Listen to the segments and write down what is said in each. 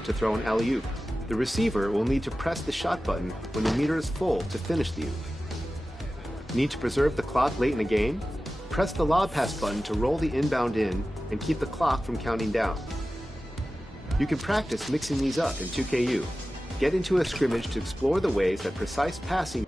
button to throw an alley-oop. The receiver will need to press the shot button when the meter is full to finish the oop. Need to preserve the clock late in the game? Press the lob pass button to roll the inbound in and keep the clock from counting down. You can practice mixing these up in 2KU. Get into a scrimmage to explore the ways that precise passing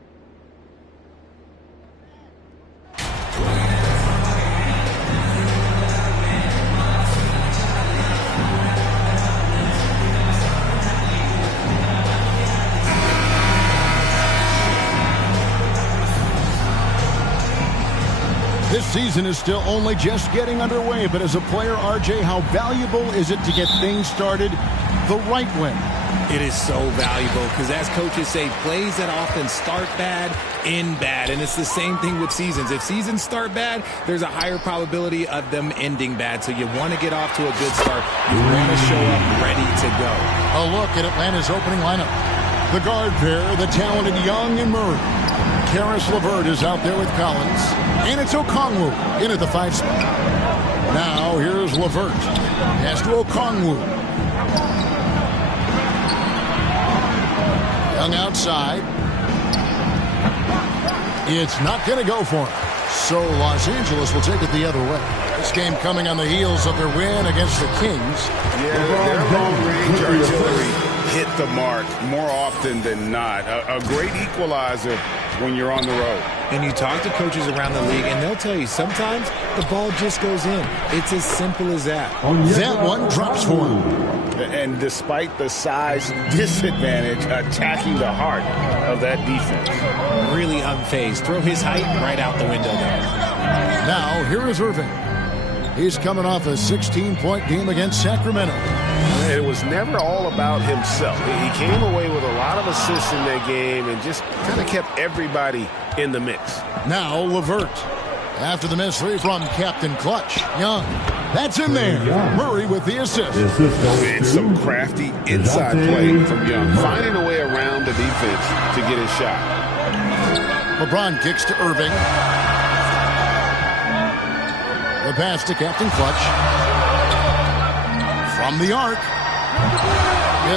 This season is still only just getting underway, but as a player, RJ, how valuable is it to get things started the right way? It is so valuable because, as coaches say, plays that often start bad, end bad. And it's the same thing with seasons. If seasons start bad, there's a higher probability of them ending bad. So you want to get off to a good start. You want to show up ready to go. A look at Atlanta's opening lineup. The guard pair, the talented Young and Murray. Karis LeVert is out there with Collins. And it's Okongwu in at the 5 spot. Now here's LeVert. Pass to Okongwu. Young outside. It's not going to go for him. So Los Angeles will take it the other way. This game coming on the heels of their win against the Kings. Yeah, their long-range artillery hit the mark more often than not. A great equalizer when you're on the road. And you talk to coaches around the league, and they'll tell you sometimes the ball just goes in. It's as simple as that. That one drops for him. And despite the size disadvantage, attacking the heart of that defense. Really unfazed. Throw his height right out the window there. Now, here is Irving. He's coming off a 16-point game against Sacramento. It was never all about himself. He came away with a lot of assists in that game and just kind of kept everybody in the mix. Now LeVert. After the miss three from Captain Clutch. Young. That's in there. Murray with the assist. And some crafty inside play from Young. Finding a way around the defense to get his shot. LeBron kicks to Irving. The pass to Captain Clutch. From the arc.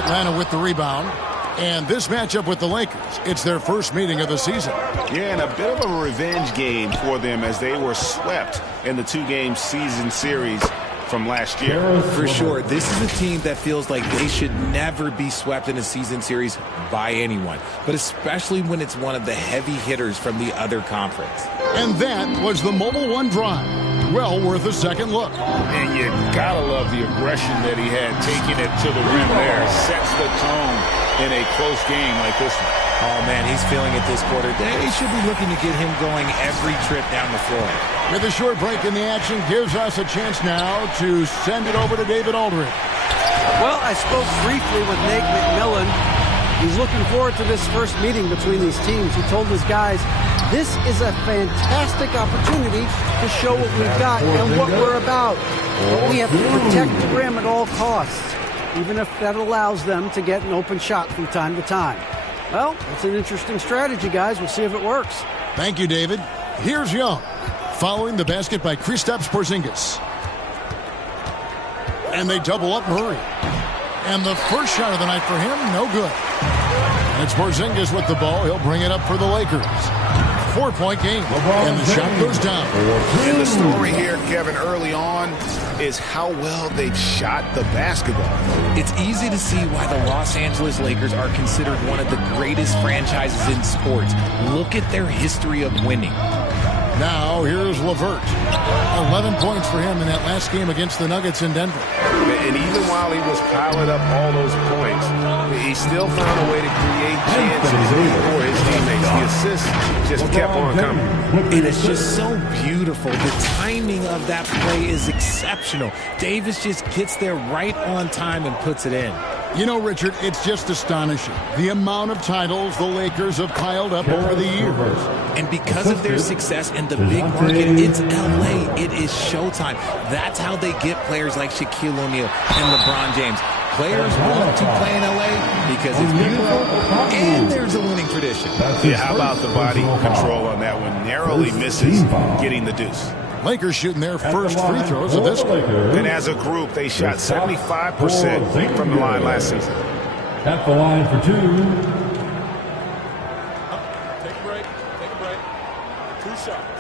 Atlanta with the rebound. And this matchup with the Lakers, it's their first meeting of the season. Yeah, and a bit of a revenge game for them as they were swept in the 2-game season series from last year. For sure, this is a team that feels like they should never be swept in a season series by anyone, but especially when it's one of the heavy hitters from the other conference. And that was the Mobile One drive. Well worth a second look. And you gotta love the aggression that he had, taking it to the rim there. Sets the tone in a close game like this one. Oh, man, he's feeling it this quarter. They should be looking to get him going every trip down the floor. With a short break in the action, gives us a chance now to send it over to David Aldridge. Well, I spoke briefly with Nate McMillan. He's looking forward to this first meeting between these teams. He told his guys, this is a fantastic opportunity to show what we've got and what we're about. But we have to protect the rim at all costs, even if that allows them to get an open shot from time to time. Well, it's an interesting strategy, guys. We'll see if it works. Thank you, David. Here's Young, following the basket by Kristaps Porzingis. And they double up Murray. And the first shot of the night for him, no good. And it's Porzingis with the ball. He'll bring it up for the Lakers. 4-point game. And the shot goes down. And the story here, Kevin, early on is how well they've shot the basketball. It's easy to see why the Los Angeles Lakers are considered one of the greatest franchises in sports. Look at their history of winning. Now, here's LeVert. 11 points for him in that last game against the Nuggets in Denver. And even while he was piling up all those points, he still found a way to create chances for his teammates. The assists just kept on coming. And it's just so beautiful. The timing of that play is exceptional. Davis just gets there right on time and puts it in. You know, Richard, it's just astonishing the amount of titles the Lakers have piled up over the years. And because of their success in the big market, it's L.A. It is showtime. That's how they get players like Shaquille O'Neal and LeBron James. Players want to play in L.A. because it's beautiful and there's a winning tradition. Yeah, how about the body control on that one? Narrowly misses getting the deuce. Lakers shooting their first free throws of this game. And as a group, they shot 75% from the line last season. At the line for 2. Take a break. Take a break. 2 shots.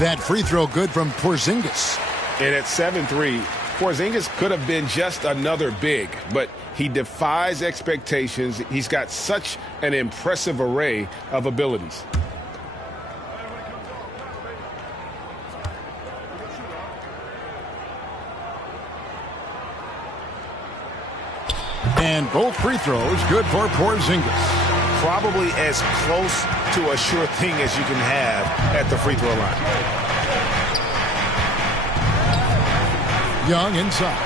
That free throw good from Porzingis. And at 7-3, Porzingis could have been just another big, but he defies expectations. He's got such an impressive array of abilities. And both free throws good for Porzingis. Probably as close to a sure thing as you can have at the free throw line. Young inside.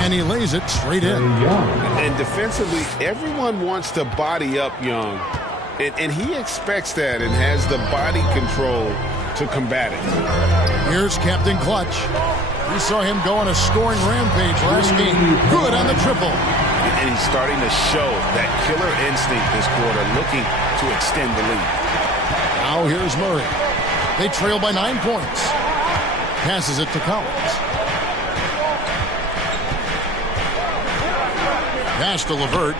And he lays it straight in. And defensively, everyone wants to body up Young. And he expects that and has the body control to combat it. Here's Captain Clutch. We saw him go on a scoring rampage last game. Good on the triple. And he's starting to show that killer instinct this quarter, looking to extend the lead. Now here's Murray. They trail by 9 points. Passes it to Collins. Pass to LeVert.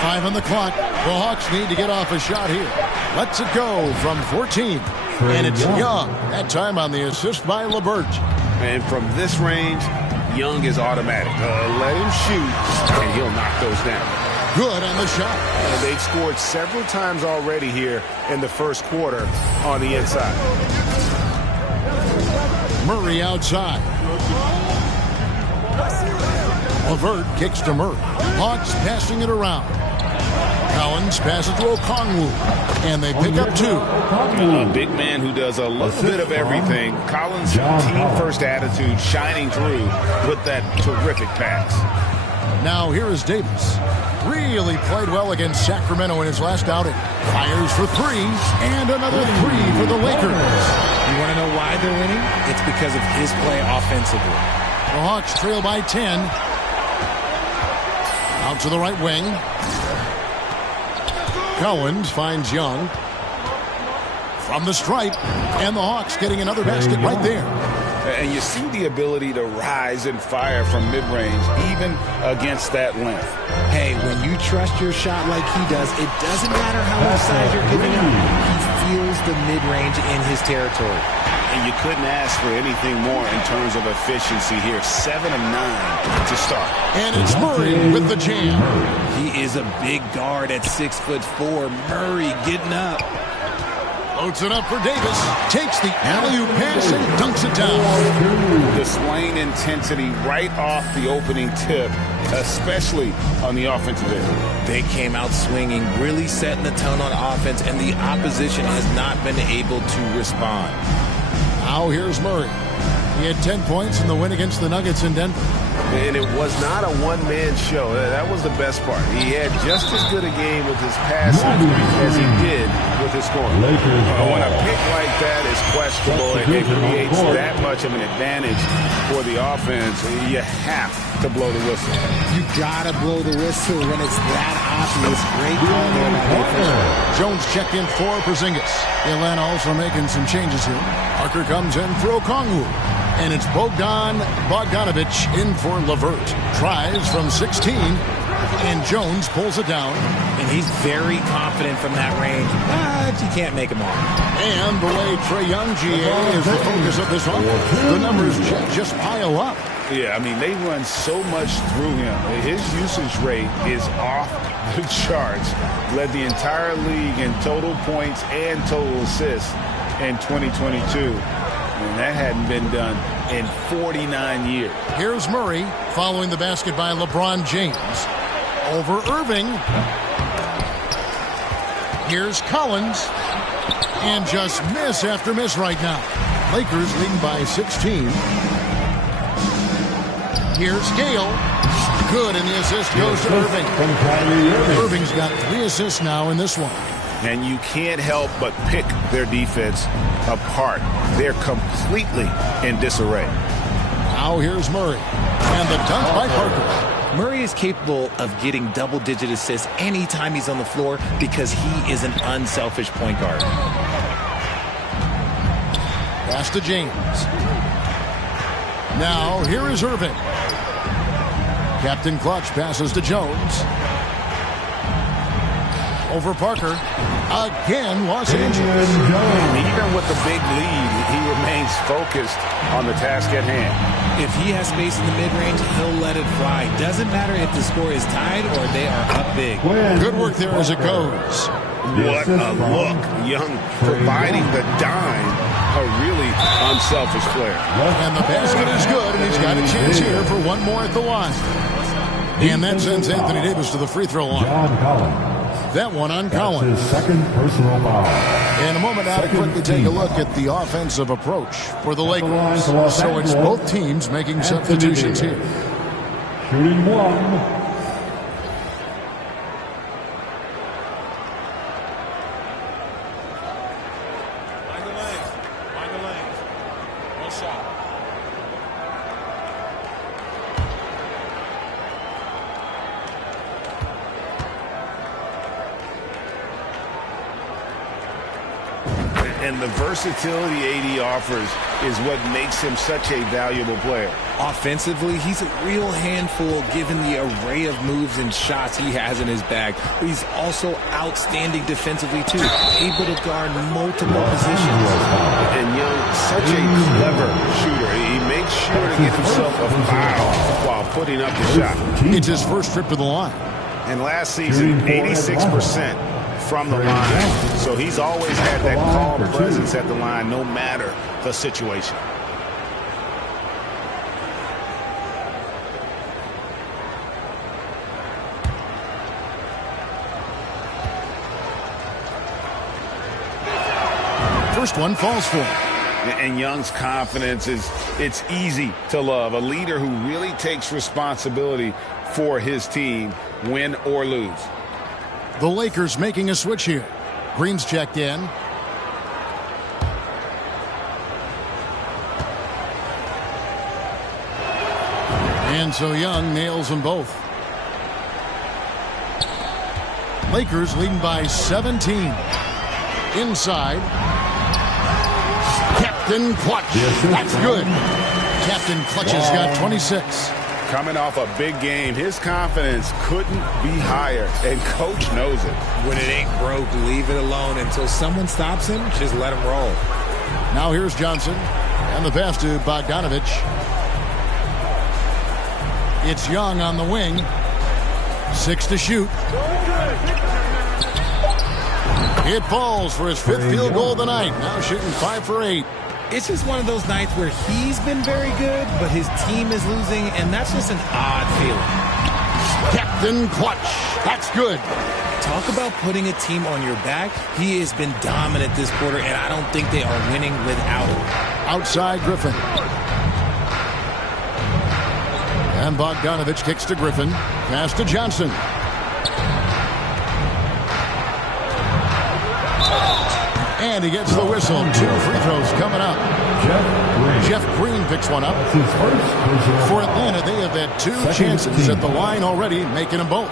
5 on the clock. The Hawks need to get off a shot here. Lets it go from 14. And it's Young. That time on the assist by LeVert. And from this range, Young is automatic. Let him shoot, and he'll knock those down. Good on the shot. And they've scored several times already here in the first quarter on the inside. Murray outside. LeVert kicks to Murray. Hawks passing it around. Collins passes to Okongwu. And they pick up 2. A big man who does a little bit of everything. Collins' team-first attitude shining through with that terrific pass. Now here is Davis. Really played well against Sacramento in his last outing. Fires for 3. And another 3 for the Lakers. You want to know why they're winning? It's because of his play offensively. The Hawks trail by 10. Out to the right wing. Collins finds Young. From the stripe. And the Hawks getting another basket right there. And you see the ability to rise and fire from mid-range, even against that length. Hey, when you trust your shot like he does, it doesn't matter how much size you're giving up. He feels the mid-range in his territory. And you couldn't ask for anything more in terms of efficiency here. 7 of 9 to start. And it's Murray with the jam. He is a big guard at 6'4". Murray getting up. Loads it up for Davis. Takes the alley-oop pass and dunks it down. Displaying intensity right off the opening tip, especially on the offensive end. They came out swinging, really setting the tone on offense, and the opposition has not been able to respond. Now here's Murray. He had 10 points in the win against the Nuggets in Denver. And it was not a one-man show. That was the best part. He had just as good a game with his passing as he did with his scoring. When a pick like that is questionable and it creates that much of an advantage for the offense, you have to blow the whistle. You gotta blow the whistle when it's that obvious. Great call there by the official. Jones checked in for Porzingis. Atlanta also making some changes here. Parker comes in for Okongwu. And it's Bogdanovich in for LeVert. Tries from 16. And Jones pulls it down. And he's very confident from that range, but you can't make him all. And the way Trae Young, GA, is the focus of this offense. The numbers just pile up. Yeah, I mean, they run so much through him. His usage rate is off the charts. Led the entire league in total points and total assists in 2022. And that hadn't been done in 49 years. Here's Murray following the basket by LeBron James. Over Irving. Here's Collins. And just miss after miss right now. Lakers leading by 16. Here's Gale. Good, and the assist goes to Irving. Irving's got 3 assists now in this one. and you can't help but pick their defense apart. They're completely in disarray. Now here's Murray, and the dunk by Parker. Murray is capable of getting double-digit assists anytime he's on the floor because he is an unselfish point guard. Pass to James. Now here is Irving. Captain Clutch passes to Jones. Over Parker. Again, Los Angeles. Even with the big lead, he remains focused on the task at hand. If he has space in the mid-range, he'll let it fly. Doesn't matter if the score is tied or they are up big. Good work there as it goes. What a look. Young providing the dime. A really unselfish player. And the basket is good, and he's got a chance here for one more at the line. And that sends Anthony Davis to the free throw line. John Collins. That one on Collins. His second personal foul. In a moment now to quickly take a look at the offensive approach for the Lakers. So it's both teams making substitutions here. Shooting one. And the versatility AD offers is what makes him such a valuable player. Offensively, he's a real handful given the array of moves and shots he has in his bag. But he's also outstanding defensively, too, able to guard multiple positions. And Young, such a clever shooter. He makes sure to get himself a foul while putting up the shot. It's his first trip to the line. And last season, 86% from the line. So he's always had that calm presence at the line no matter the situation. First one falls for him. And Young's confidence it's easy to love. A leader who really takes responsibility for his team, win or lose. The Lakers making a switch here. Green's checked in. And so Young nails them both. Lakers leading by 17. Inside. Captain Clutch. That's good. Captain Clutch has got 26. Coming off a big game, his confidence couldn't be higher, and Coach knows it. When it ain't broke, leave it alone until someone stops him. Just let him roll. Now here's Johnson, and the pass to Bogdanovich. It's Young on the wing. 6 to shoot. It falls for his 5th field goal of the night. Now shooting 5 for 8. It's just one of those nights where he's been very good, but his team is losing, and that's just an odd feeling. Captain Clutch. That's good. Talk about putting a team on your back. He has been dominant this quarter, and I don't think they are winning without him. Outside Griffin. And Bogdanovich kicks to Griffin. Pass to Johnson. And he gets the whistle. 2 free throws coming up. Jeff Green picks one up. For Atlanta, they have had 2 chances at the line already, making them both.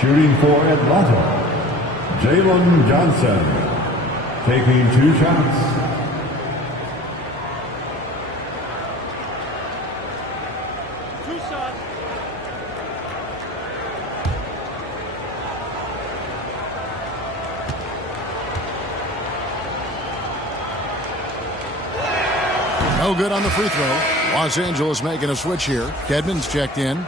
Shooting for Atlanta, Jalen Johnson, taking 2 shots. No good on the free throw. Los Angeles making a switch here. Kedman's checked in.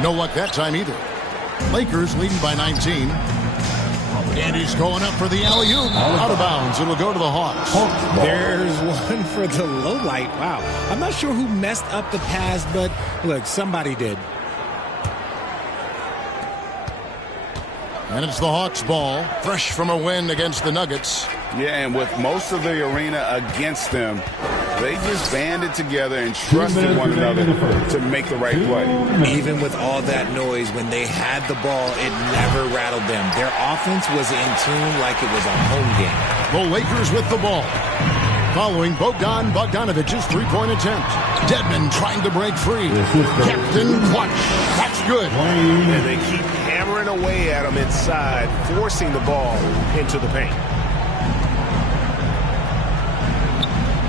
No luck that time either. Lakers leading by 19. And he's going up for the alley-oop. Out of bounds. It'll go to the Hawks. There's one for the low light. Wow. I'm not sure who messed up the pass, but look, somebody did. And it's the Hawks ball, fresh from a win against the Nuggets. Yeah, and with most of the arena against them, they just banded together and trusted one another to make the right play. Even with all that noise, when they had the ball, it never rattled them. Their offense was in tune like it was a home game. The Lakers with the ball. Following Bogdanovich's three-point attempt. Dedmon trying to break free. Captain Clutch. That's good. And they keep hammering away at him inside, forcing the ball into the paint.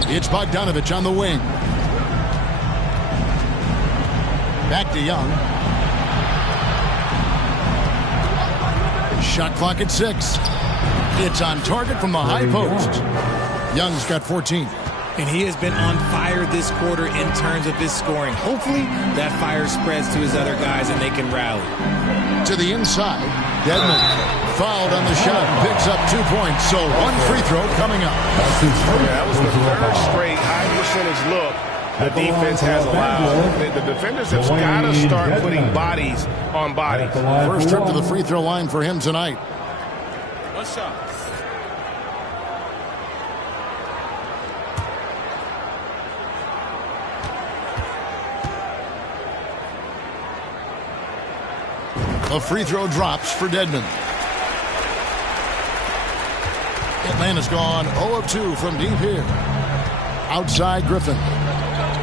It's Bogdanovich on the wing. Back to Young. Shot clock at 6. It's on target from the high post. Young's got 14. And he has been on fire this quarter in terms of his scoring. Hopefully that fire spreads to his other guys and they can rally. To the inside. Dedmon fouled on the shot. Picks up 2 points. So one free throw coming up. That was the third straight high percentage look the defense has allowed. The defenders have got to start putting bodies on bodies. First trip to the free throw line for him tonight. What's up? A free throw drops for Dedmon. Atlanta's gone 0 of 2 from deep here. Outside Griffin.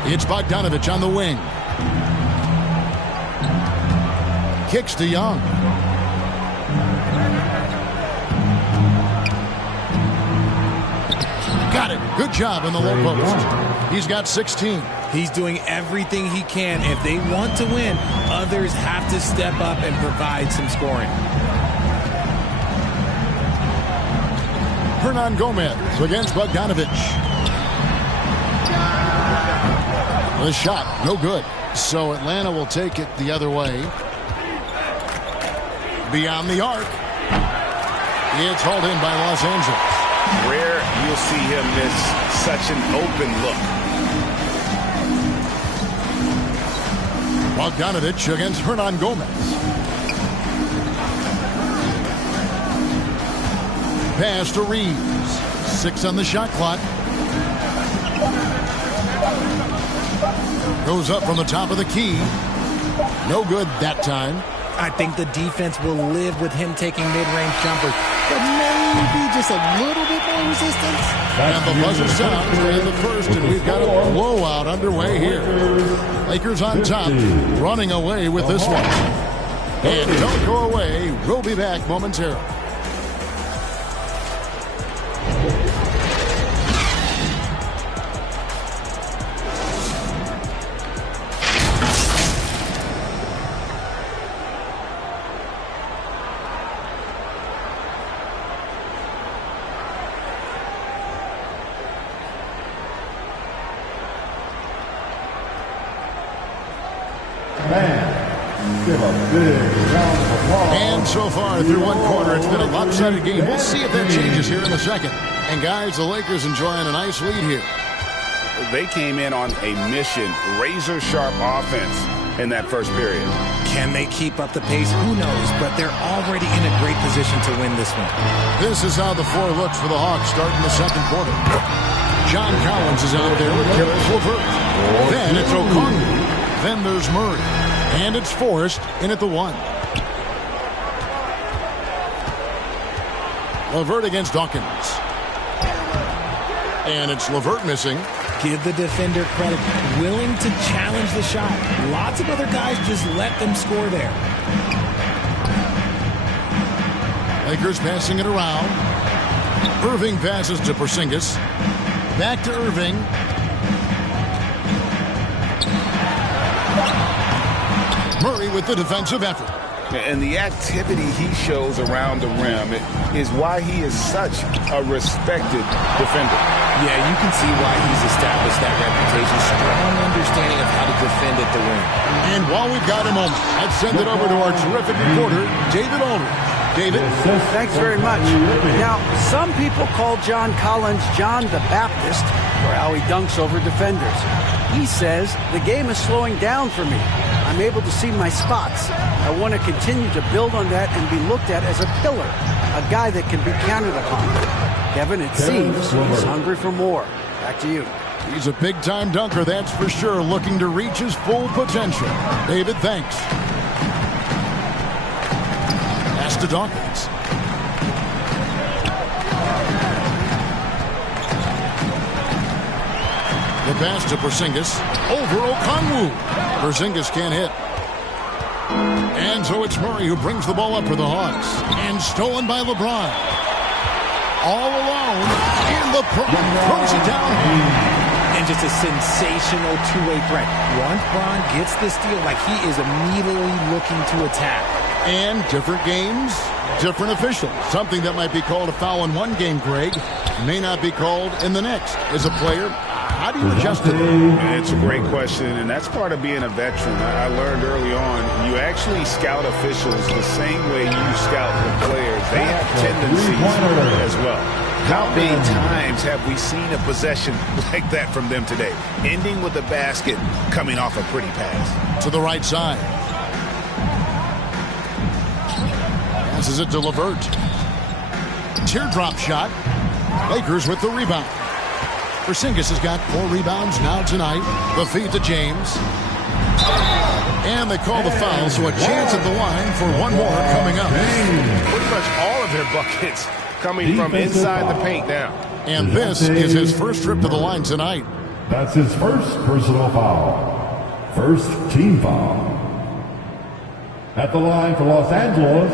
It's Bogdanovich on the wing. Kicks to Young. Got it. Good job in the low post. He's got 16. He's doing everything he can. If they want to win, others have to step up and provide some scoring. Hernan Gomez against Bogdanovich. The shot, no good. So Atlanta will take it the other way. Beyond the arc. It's hauled in by Los Angeles. Rare you'll see him miss such an open look. Bogdanovich against Hernan Gomez. Pass to Reeves. 6 on the shot clock. Goes up from the top of the key. No good that time. I think the defense will live with him taking mid-range jumpers, but maybe just a little bit more resistance. And the buzzer sounds in the first, and we've got a blowout underway here. Lakers on top, running away with this one. And don't go away. We'll be back momentarily. And so far through one quarter, it's been a lopsided game. We'll see if that changes here in the second. And guys, the Lakers enjoying a nice lead here. They came in on a mission, razor-sharp offense in that first period. Can they keep up the pace? Who knows, but they're already in a great position to win this one. This is how the floor looks for the Hawks starting the second quarter. John Collins is out there with Caris LeVert. Then it's O'Connor. Then there's Murray. And it's Forrest in at the 1. LeVert against Dawkins. And it's LeVert missing. Give the defender credit. Willing to challenge the shot. Lots of other guys just let them score there. Lakers passing it around. Irving passes to Porzingis. Back to Irving. Murray with the defensive effort. And the activity he shows around the rim is why he is such a respected defender. Yeah, you can see why he's established that reputation. Strong understanding of how to defend at the rim. And while we've got a moment, let's send it over to our terrific reporter, David Aldridge. David? Thanks very much. Now, some people call John Collins John the Baptist for how he dunks over defenders. He says, the game is slowing down for me. I'm able to see my spots. I want to continue to build on that and be looked at as a pillar, a guy that can be counted upon. Kevin, it seems he's hungry for more. Back to you. He's a big-time dunker, that's for sure, looking to reach his full potential. David, thanks. Pass to Dawkins. The pass to Porzingis. Over Okongwu. Porzingis can't hit. And so it's Murray who brings the ball up for the Hawks. And stolen by LeBron. All alone in the throws it down. And just a sensational two-way threat. Once Bron gets the steal, like he is immediately looking to attack. And different games, different officials. Something that might be called a foul in one game, Greg, may not be called in the next. As a player, how do you adjust to that? It's a great question, and that's part of being a veteran. I learned early on, you actually scout officials the same way you scout the players. They have tendencies as well. How many times have we seen a possession like that from them today? Ending with a basket, coming off a pretty pass. To the right side. Passes it to LeVert. Teardrop shot. Lakers with the rebound. Porzingis has got 4 rebounds now tonight. The feed to James. And they call the foul, so a chance at the line for one more coming up. Pretty much all of their buckets coming from inside the paint now. And this is his first trip to the line tonight. That's his first personal foul. First team foul. At the line for Los Angeles,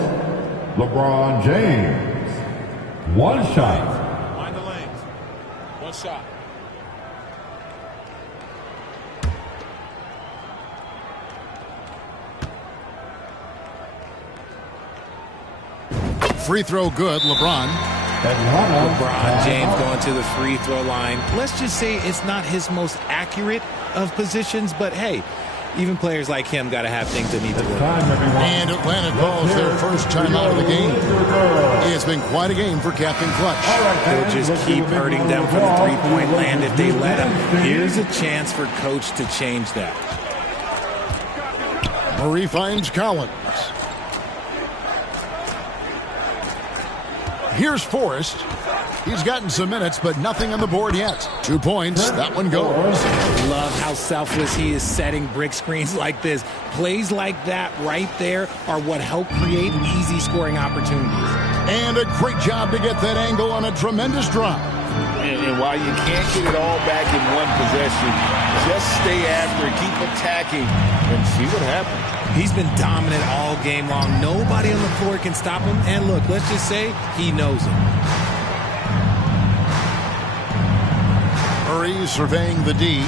LeBron James. One shot. Mind the lanes. One shot. Free throw good, LeBron. LeBron James going to the free throw line. Let's just say it's not his most accurate of positions, but hey, even players like him got to have things that need to work. And Atlanta calls their first time out of the game. It's been quite a game for Captain Clutch. They'll just keep hurting them from the three-point land if they let him. Here's a chance for Coach to change that. Murray finds Collins. Here's Forrest. He's gotten some minutes, but nothing on the board yet. 2 points. That one goes. Love how selfless he is setting brick screens like this. Plays like that right there are what help create easy scoring opportunities. And a great job to get that angle on a tremendous drive. And while you can't get it all back in one possession, just stay after it, keep attacking, and see what happens. He's been dominant all game long. Nobody on the floor can stop him. And look, let's just say he knows it. Murray surveying the D.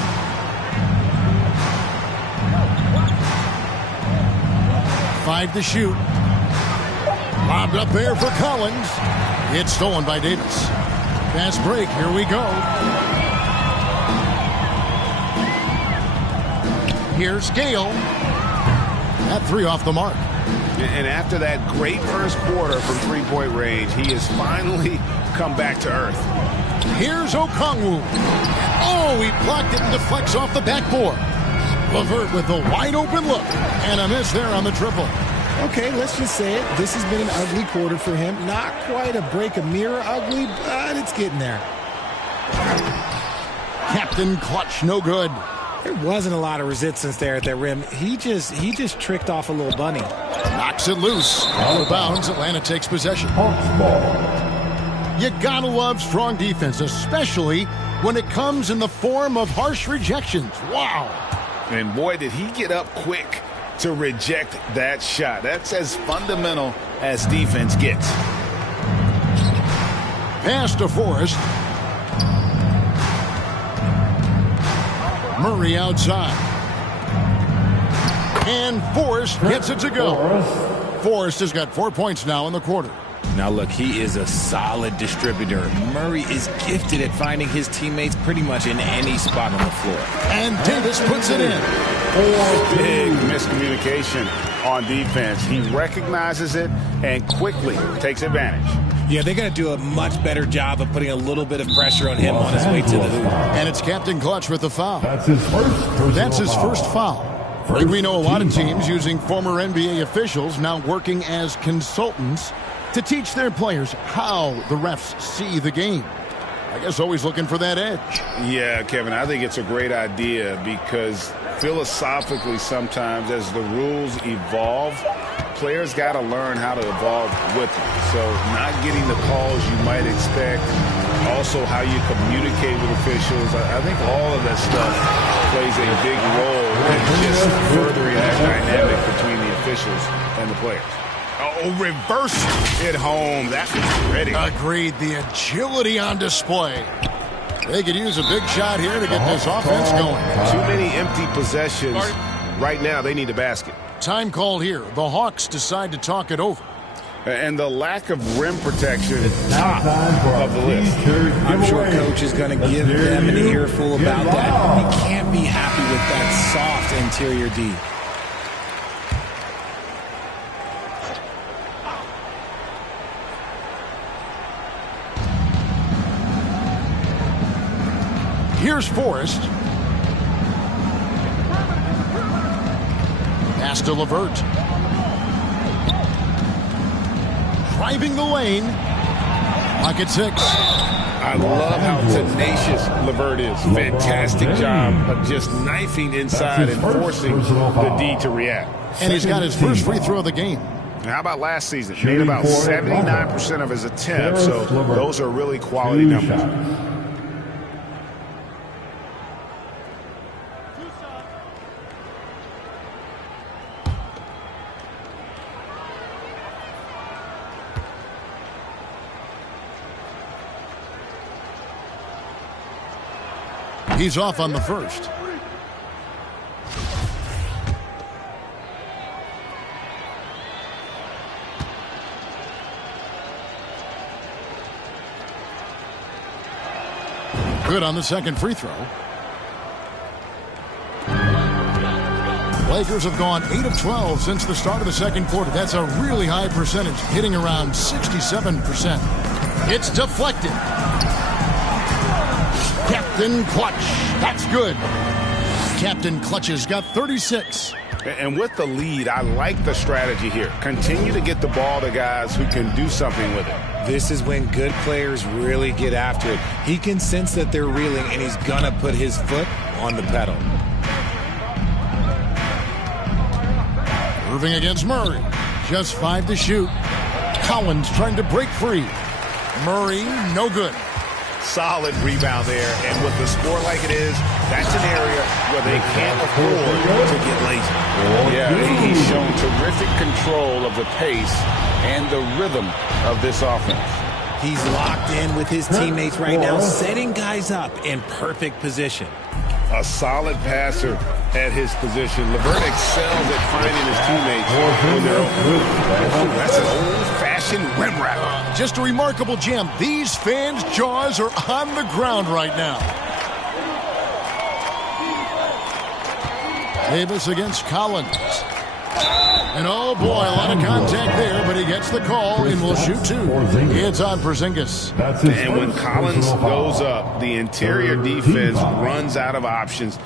Five to shoot. Lobbed up there for Collins. It's stolen by Davis. Fast break. Here we go. Here's Gale. That 3 off the mark. And after that great first quarter from three-point range, he has finally come back to earth. Here's Okongwu. Oh, he blocked it and deflects off the backboard. LeVert with a wide-open look. And a miss there on the triple. Okay, let's just say it. This has been an ugly quarter for him. Not quite a break a mirror ugly, but it's getting there. Captain Clutch, no good. There wasn't a lot of resistance there at that rim. He just tricked off a little bunny. Knocks it loose. Out of bounds, Atlanta takes possession. You gotta love strong defense, especially when it comes in the form of harsh rejections. Wow. And boy, did he get up quick to reject that shot. That's as fundamental as defense gets. Pass to Forrest. Murray outside. And Forrest gets it to go. Forrest has got 4 points now in the quarter. Now look, he is a solid distributor. Murray is gifted at finding his teammates pretty much in any spot on the floor. And Davis puts it in. Big miscommunication on defense. He recognizes it and quickly takes advantage. Yeah, they got to do a much better job of putting a little bit of pressure on him on his way to the hoop. And it's Captain Clutch with the foul. That's his first foul. Like we know a lot of teams using former NBA officials now working as consultants to teach their players how the refs see the game. I guess always looking for that edge. Yeah, Kevin, I think it's a great idea because philosophically sometimes as the rules evolve, players got to learn how to evolve with them. So not getting the calls you might expect, also how you communicate with officials. I think all of that stuff plays a big role in just furthering that dynamic between the officials and the players. Oh, reversed it home. That was ready. Agreed. The agility on display. They could use a big shot here to get this offense going. Too many empty possessions. Right now, they need a basket. Time called here. The Hawks decide to talk it over. And the lack of rim protection is top of the list. I'm sure Coach is going to give them an earful about that. You can't be happy with that soft interior D. Here's Forrest. Pass to LeVert. Driving the lane. Pocket 6. I love how tenacious LeVert is. Fantastic job of just knifing inside and forcing the D to react. And he's got his first free throw of the game. How about last season? Made about 79% of his attempts, so those are really quality numbers. He's off on the first. Good on the second free throw. Lakers have gone 8 of 12 since the start of the second quarter. That's a really high percentage, hitting around 67%. It's deflected. Captain Clutch. That's good. Captain Clutch has got 36. And with the lead, I like the strategy here. Continue to get the ball to guys who can do something with it. This is when good players really get after it. He can sense that they're reeling, and he's going to put his foot on the pedal. Irving against Murray. Just 5 to shoot. Collins trying to break free. Murray, no good. Solid rebound there, and with the score like it is, that's an area where they can't afford to get lazy. Yeah, he's shown terrific control of the pace and the rhythm of this offense. He's locked in with his teammates right now, setting guys up in perfect position. A solid passer at his position. LeVert excels at finding his teammates when they're open. That's an old-fashioned rim wrap. Just a remarkable jam. These fans' jaws are on the ground right now. Davis against Collins. And oh boy, a lot of contact there, but he gets the call and will shoot 2. It's on Porzingis. And when Collins goes up, the interior defense runs out of options.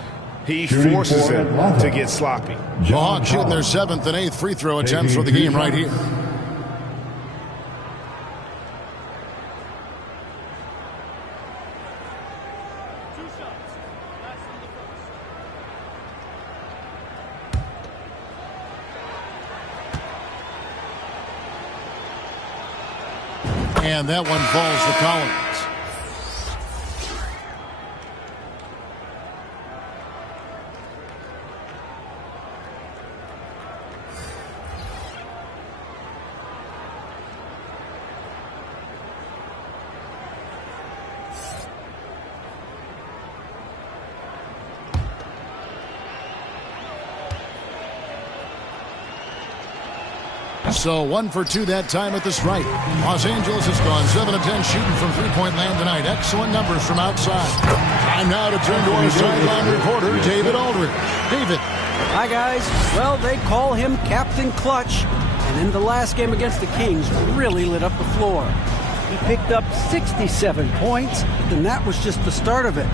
He forces him to get sloppy. The Hawks shooting their 7th and 8th free throw attempts for the game right here. And that one falls to Collins. So 1 for 2 that time at the stripe. Los Angeles has gone 7 of 10 shooting from three-point land tonight. Excellent numbers from outside. Time now to turn to our sideline reporter, David Aldridge. David. Hi, guys. Well, they call him Captain Clutch. And in the last game against the Kings, really lit up the floor. He picked up 67 points, and that was just the start of it.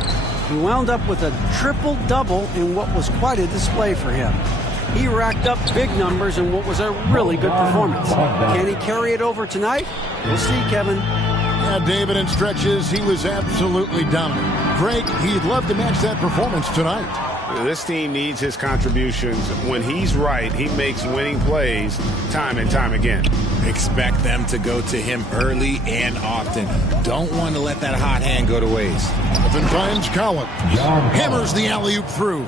He wound up with a triple-double in what was quite a display for him. He racked up big numbers in what was a really good performance. Can he carry it over tonight? We'll see, Kevin. Yeah, David, in stretches, he was absolutely dominant. Greg, he'd love to match that performance tonight. This team needs his contributions. When he's right, he makes winning plays time and time again. Expect them to go to him early and often. Don't want to let that hot hand go to waste. Even finds Collins. Hammers the alley-oop through.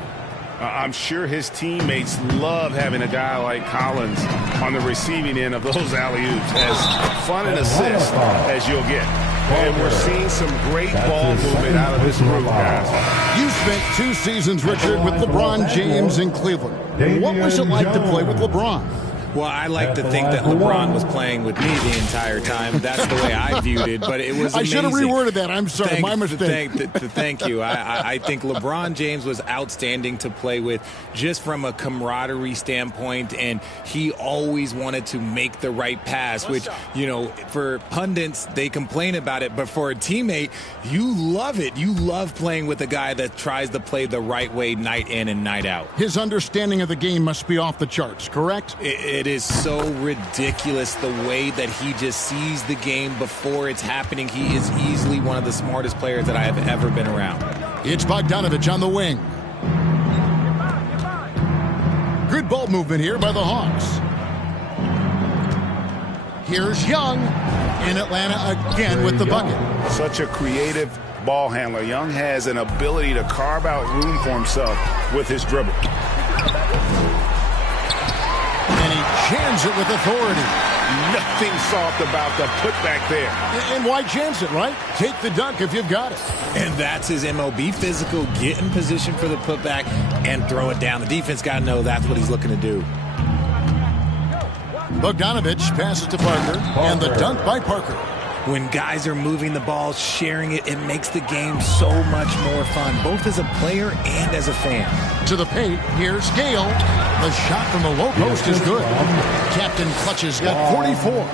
I'm sure his teammates love having a guy like Collins on the receiving end of those alley-oops. As fun an assist as you'll get. And we're seeing some great ball movement out of this group, guys. You spent 2 seasons, Richard, with LeBron James in Cleveland. What was it like to play with LeBron? Well, I like to think that LeBron was playing with me the entire time. That's the way I viewed it, but it was amazing. I should have reworded that. I'm sorry, my mistake. Thank you. I think LeBron James was outstanding to play with just from a camaraderie standpoint, and he always wanted to make the right pass, which, you know, for pundits, they complain about it, but for a teammate, you love it. You love playing with a guy that tries to play the right way night in and night out. His understanding of the game must be off the charts, correct? It is so ridiculous the way that he just sees the game before it's happening. He is easily one of the smartest players that I have ever been around. It's Bogdanovich on the wing. Good ball movement here by the Hawks. Here's Young in Atlanta again with the bucket. Such a creative ball handler. Young has an ability to carve out room for himself with his dribble. And he jams it with authority. Nothing soft about the putback there. And why chance it, right? Take the dunk if you've got it. And that's his MO. Be physical, get in position for the putback, and throw it down. The defense got to know that's what he's looking to do. Bogdanovich passes to Parker, and the dunk by Parker. When guys are moving the ball, sharing it, it makes the game so much more fun, both as a player and as a fan. To the paint, here's Gale. The shot from the low post is good. Captain Clutch's got 44.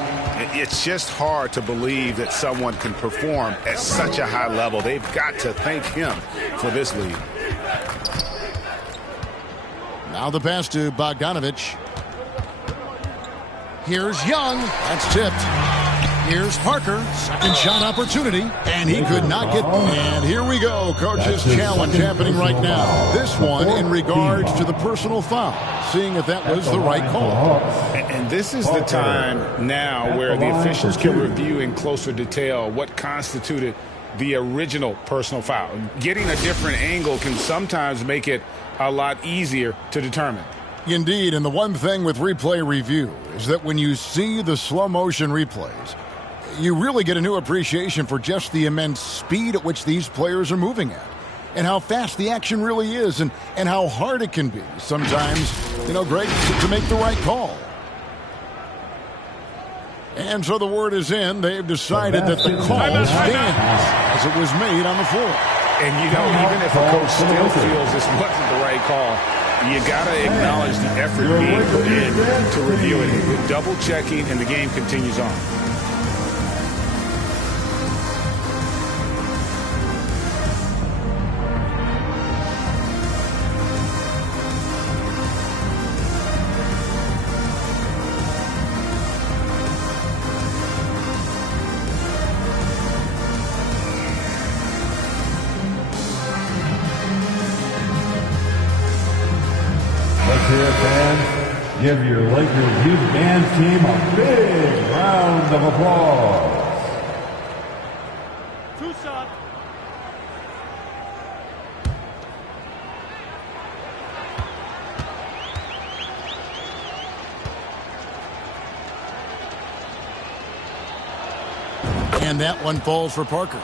It's just hard to believe that someone can perform at such a high level. They've got to thank him for this lead. Now the pass to Bogdanovich. Here's Young. That's tipped. Here's Parker. Second shot opportunity. And he could not get... And here we go. Coach's challenge happening right now. This one in regards to the personal foul. Seeing if that was the right call. And this is the time now where the officials can review in closer detail what constituted the original personal foul. Getting a different angle can sometimes make it a lot easier to determine. Indeed, and the one thing with replay review is that when you see the slow motion replays, you really get a new appreciation for just the immense speed at which these players are moving at, and how fast the action really is, and how hard it can be sometimes, you know, Greg, to make the right call. And so the word is in. They've decided that the call stands as it was made on the floor. And, you know, even if a coach still feels this wasn't the right call, you got to acknowledge the effort being put in to review it. With double checking, and the game continues on. Give your Lakers youth band team a big round of applause. Tucson. And that one falls for Parker.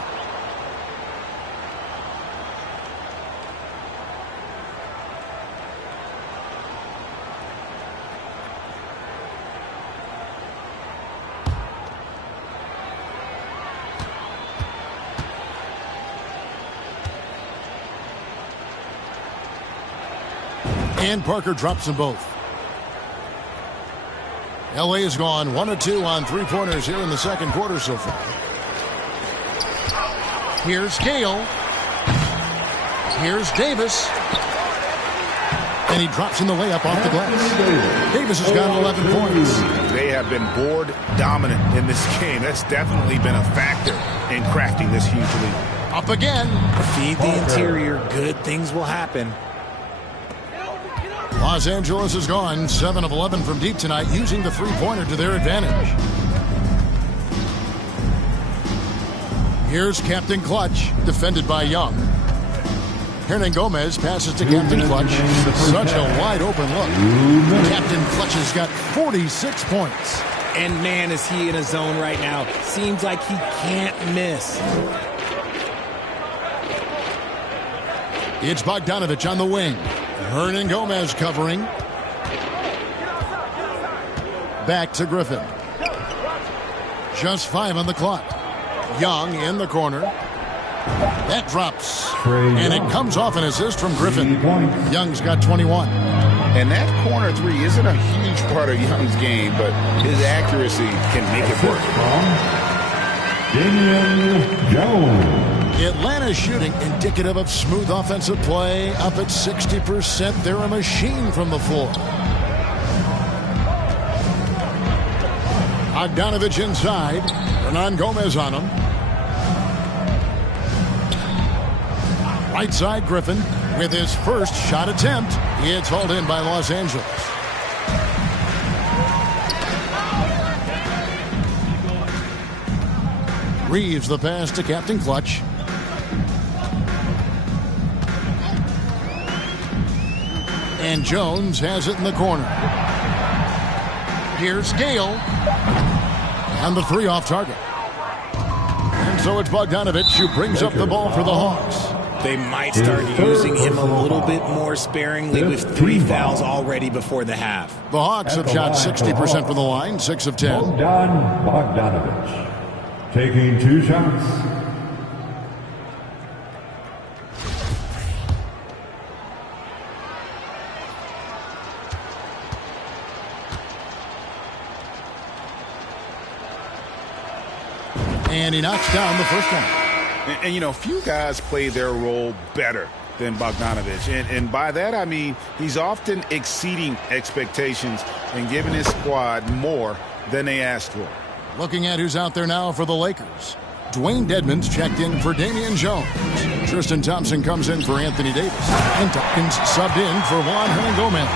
And Parker drops them both. LA has gone 1 of 2 on three-pointers here in the second quarter so far. Here's Gale. Here's Davis. And he drops in the layup off the glass. Davis has got 11 points. They have been board dominant in this game. That's definitely been a factor in crafting this huge lead. Up again. Feed the interior. Good things will happen. Los Angeles has gone 7 of 11 from deep tonight, using the three-pointer to their advantage. Here's Captain Clutch, defended by Young. Hernan Gomez passes to Captain Clutch. Such a wide-open look. Captain Clutch has got 46 points. And, man, is he in a zone right now. Seems like he can't miss. It's Bogdanovich on the wing. Hernan Gomez covering. Back to Griffin. Just 5 on the clock. Young in the corner. That drops. And it comes off an assist from Griffin. Young's got 21. And that corner three isn't a huge part of Young's game, but his accuracy can make it work. Damian Jones. Atlanta's shooting indicative of smooth offensive play. Up at 60%. They're a machine from the floor. Bogdanovich inside. Hernan Gomez on him. Right side, Griffin with his first shot attempt. It's hauled in by Los Angeles. Reeves the pass to Captain Clutch. And Jones has it in the corner. Here's Gale. And the three off target. And so it's Bogdanovich who brings up the ball for the Hawks. They might start using him a little bit more sparingly with 3 fouls already before the half. The Hawks have shot 60% from the line, 6 of 10. Bogdanovich taking 2 shots. And he knocks down the first one. And, you know, few guys play their role better than Bogdanovich. And by that, I mean he's often exceeding expectations and giving his squad more than they asked for. Looking at who's out there now for the Lakers. Dwayne Dedmon's checked in for Damian Jones. Tristan Thompson comes in for Anthony Davis. And Dawkins subbed in for Juan Hernan Gomez.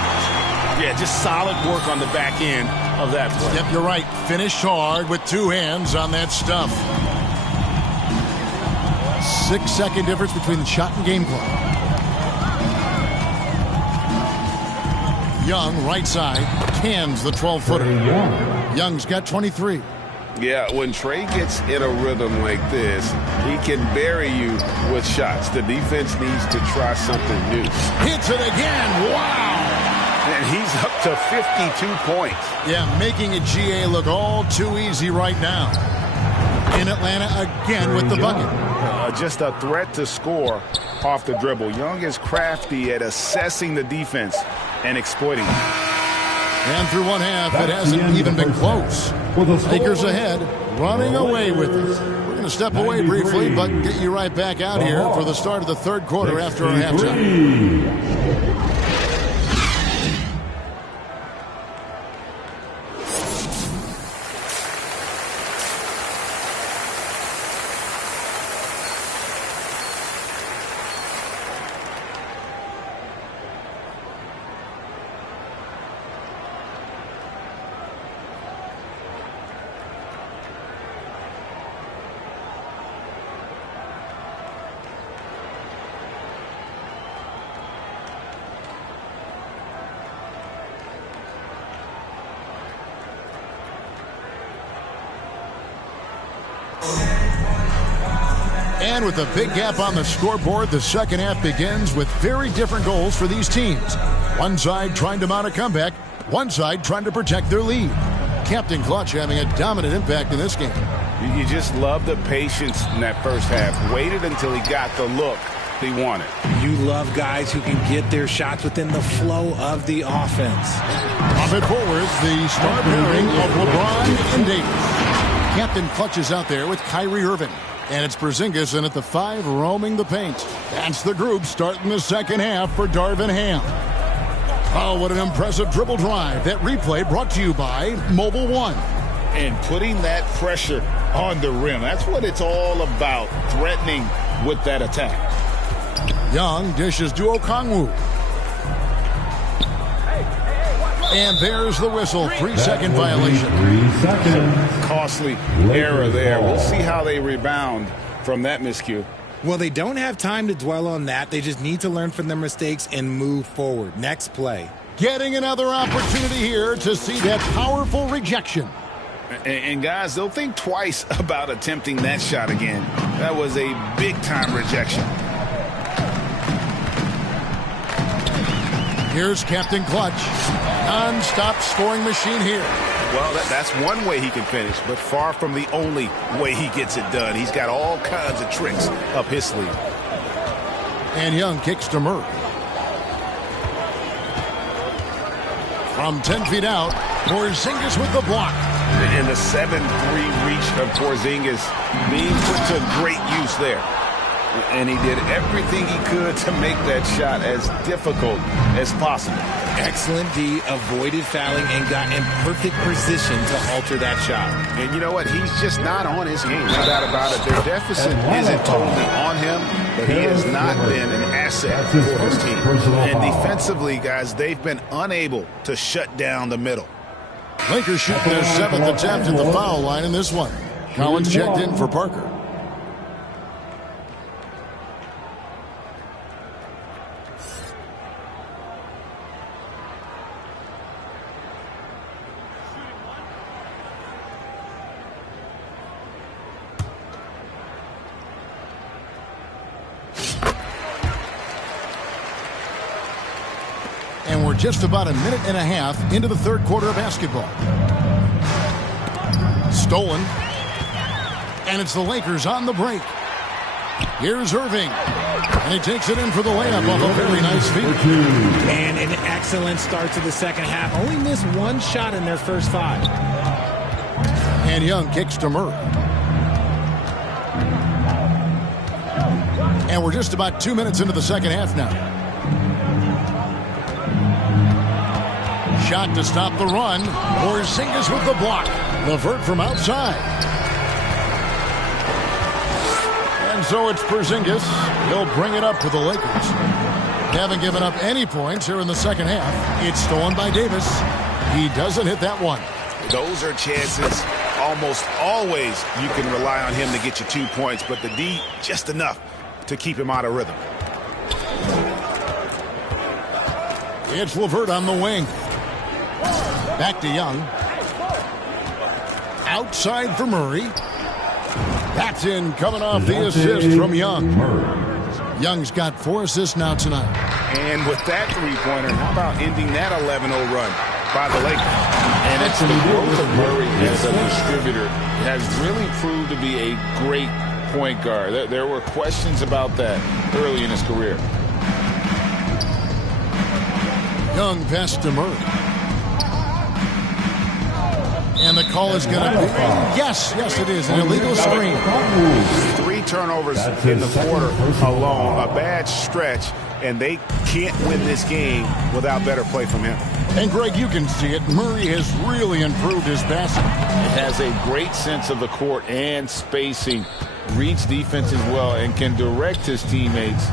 Yeah, just solid work on the back end of that play. Yep, you're right. Finished hard with 2 hands on that stuff. 6-second difference between the shot and game clock. Young, right side, cans the 12-footer. Young's got 23. Yeah, when Trey gets in a rhythm like this, he can bury you with shots. The defense needs to try something new. Hits it again. Wow. And he's up to 52 points. Yeah, making a GA look all too easy right now. In Atlanta again with the bucket. Just a threat to score off the dribble. Young is crafty at assessing the defense and exploiting it. And through one half, it hasn't even been close. Lakers ahead, running away with it. We're going to step away briefly, but get you right back out here for the start of the third quarter after our halftime. And with a big gap on the scoreboard, the second half begins with very different goals for these teams. One side trying to mount a comeback, one side trying to protect their lead. Captain Clutch having a dominant impact in this game. You just love the patience in that first half. Waited until he got the look he wanted. You love guys who can get their shots within the flow of the offense. Off it forward, the star pairing of LeBron and Davis. Captain Clutch is out there with Kyrie Irving. And it's Porzingis in at the 5, roaming the paint. That's the group starting the second half for Darvin Ham. Oh, what an impressive dribble drive. That replay brought to you by Mobile One. And putting that pressure on the rim. That's what it's all about, threatening with that attack. Young dishes to Okongwu. And there's the whistle. 3-second violation. 3 seconds. Costly error there. We'll see how they rebound from that miscue. Well, they don't have time to dwell on that. They just need to learn from their mistakes and move forward. Next play. Getting another opportunity here to see that powerful rejection. And guys, they'll think twice about attempting that shot again. That was a big-time rejection. Here's Captain Clutch. Non-stop scoring machine here. Well, that's one way he can finish, but far from the only way he gets it done. He's got all kinds of tricks up his sleeve. And Young kicks to Murray. From 10 feet out, Porzingis with the block. And the 7-3 reach of Porzingis being put to great use there. And he did everything he could to make that shot as difficult as possible. Excellent D, avoided fouling, and got in perfect position to alter that shot. And you know what? He's just not on his game. No doubt about it. Their deficit isn't totally on him, but he has not been an asset for his team. And defensively, guys, they've been unable to shut down the middle. Lakers shooting their 7th attempt at the foul line in this one. Collins checked in for Parker. And we're just about a minute and a half into the third quarter of basketball. Stolen. And it's the Lakers on the break. Here's Irving. And he takes it in for the layup off a very nice feed. And an excellent start to the second half. Only missed one shot in their first 5. And Young kicks to Murray. And we're just about 2 minutes into the second half now. Shot to stop the run. Porzingis with the block. LeVert from outside. And so it's Porzingis. He'll bring it up for the Lakers. Haven't given up any points here in the second half. It's stolen by Davis. He doesn't hit that one. Those are chances. Almost always you can rely on him to get you 2 points, but the D just enough to keep him out of rhythm. It's LeVert on the wing. Back to Young. Outside for Murray. That's in, coming off the assist from Young. Young's got 4 assists now tonight. And with that three-pointer, how about ending that 11-0 run by the Lakers? And it's the growth of Murray as a distributor has really proved to be a great point guard. There were questions about that early in his career. Young pass to Murray. And the call is going to be, yes, it is, an illegal screen. 3 turnovers in the quarter alone, a bad stretch, and they can't win this game without better play from him. And Greg, you can see it. Murray has really improved his passing. He has a great sense of the court and spacing, reads defenses well, and can direct his teammates.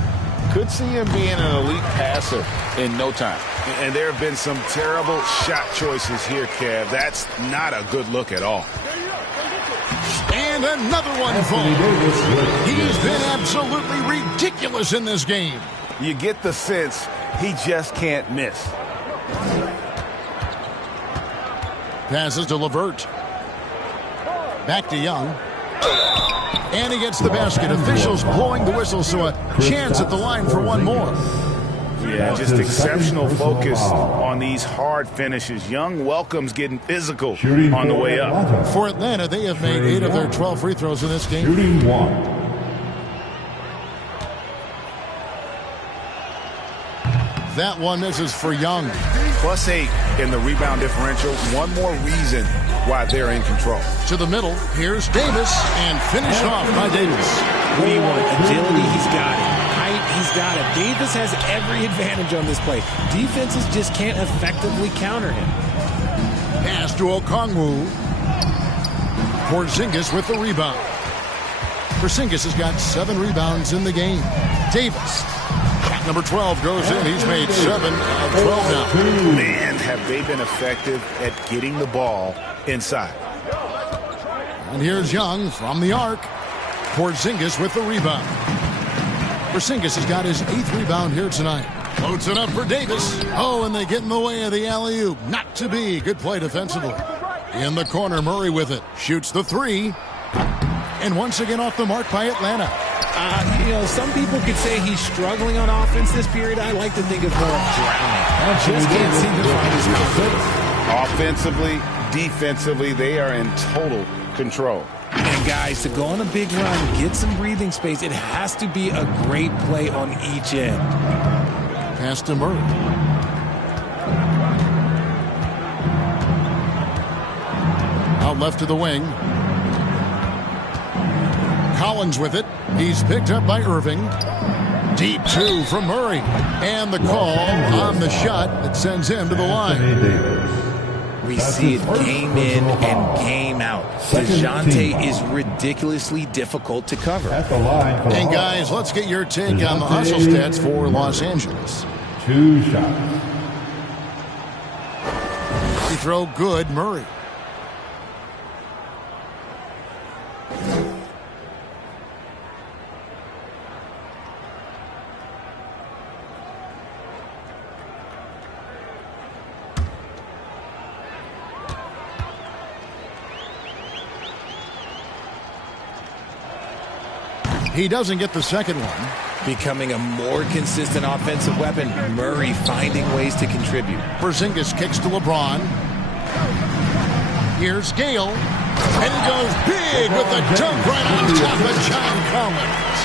Could see him being an elite passer in no time. And there have been some terrible shot choices here, Kev. That's not a good look at all. And another one falls. He's been absolutely ridiculous in this game. You get the sense he just can't miss. Passes to LeVert. Back to Young. And he gets the basket. Officials blowing the whistle, so a chance at the line for one more. Yeah, just exceptional focus on these hard finishes. Young welcomes getting physical on the way up. For Atlanta, they have made 8 of their 12 free throws in this game. Shooting 1. That one misses for Young. +8 in the rebound differential. One more reason why they're in control. To the middle, here's Davis, and finished off by Davis. What do you want? Agility, he's got it. Height, he's got it. Davis has every advantage on this play. Defenses just can't effectively counter him. Pass to Okongwu. Porzingis with the rebound. Porzingis has got 7 rebounds in the game. Davis. Shot number 12 goes in. He's made 7 of 12 now. Man, have they been effective at getting the ball inside. And here's Young from the arc. Porzingis with the rebound. Porzingis has got his 8th rebound here tonight. Floats it up for Davis. Oh, and they get in the way of the alley-oop. Not to be. Good play defensively. In the corner, Murray with it. Shoots the 3. And once again off the mark by Atlanta. Some people could say he's struggling on offense this period. I like to think of more drowning. Just can't seem to find his confidence. Offensively, defensively, they are in total control. And guys, to go on a big run, get some breathing space, it has to be a great play on each end. Pass to Murray. Out left to the wing. Collins with it. He's picked up by Irving. Deep 2 from Murray. And the call on the shot that sends him to the line. We see it game in and game out. DeJounte is ridiculously difficult to cover. And guys, let's get your take on the hustle stats for Los Angeles. 2 shots. Free throw good, Murray. He doesn't get the second one. Becoming a more consistent offensive weapon, Murray finding ways to contribute. Porzingis kicks to LeBron. Here's Gale. And he goes big with the dunk right on top of John Collins.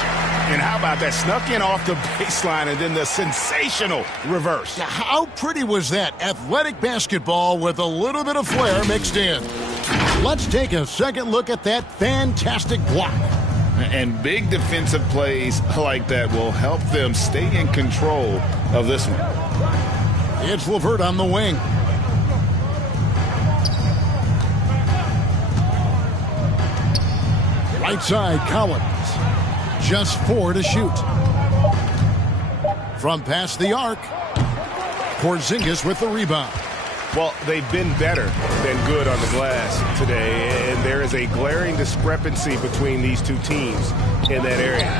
And how about that? Snuck in off the baseline and then the sensational reverse. Now, how pretty was that? Athletic basketball with a little bit of flair mixed in. Let's take a second look at that fantastic block. And big defensive plays like that will help them stay in control of this one. It's LeVert on the wing. Right side, Collins. Just 4 to shoot. From past the arc, Porzingis with the rebound. Well, they've been better than good on the glass today, and there is a glaring discrepancy between these two teams in that area.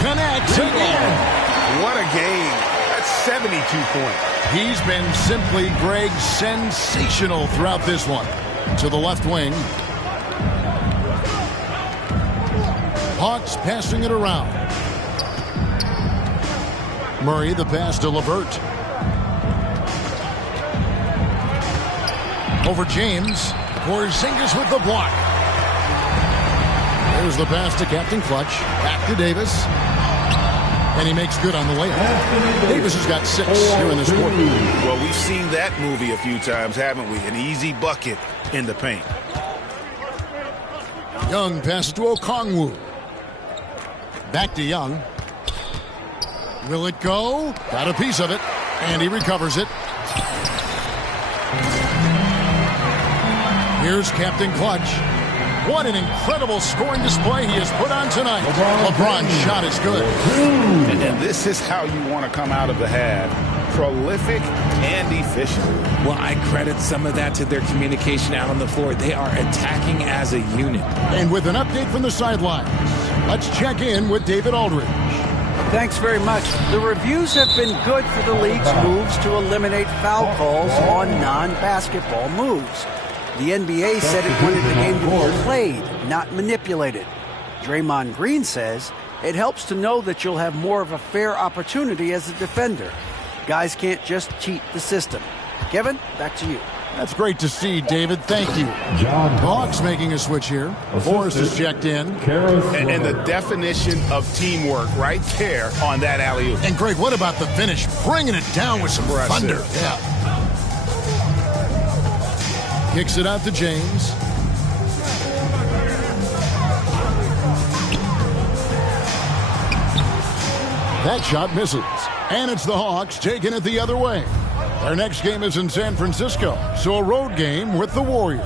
Connects again. What a game. That's 72 points. He's been simply, Greg, sensational throughout this one. To the left wing. Hawks passing it around. Murray, the pass to LeVert. Over James. Porzingis with the block. There's the pass to Captain Clutch. Back to Davis. And he makes good on the layup. Davis has got 6 here in this quarter. Well, we've seen that movie a few times, haven't we? An easy bucket in the paint. Young passes to Okongwu. Back to Young. Will it go? Got a piece of it. And he recovers it. Here's Captain Clutch. What an incredible scoring display he has put on tonight. LeBron's shot is good. And this is how you want to come out of the half. Prolific and efficient. Well, I credit some of that to their communication out on the floor. They are attacking as a unit. And with an update from the sidelines, let's check in with David Aldridge. Thanks very much. The reviews have been good for the league's moves to eliminate foul calls on non-basketball moves. The NBA said it wanted the game to be played, not manipulated. Draymond Green says it helps to know that you'll have more of a fair opportunity as a defender. Guys can't just cheat the system. Kevin, back to you. That's great to see, David. Thank you. John Hawks making a switch here. Forrest is checked in. And the definition of teamwork right there on that alley-oop. And Greg, what about the finish? Bringing it down with some thunder. Yeah. Kicks it out to James. That shot misses. And it's the Hawks taking it the other way. Their next game is in San Francisco, so a road game with the Warriors.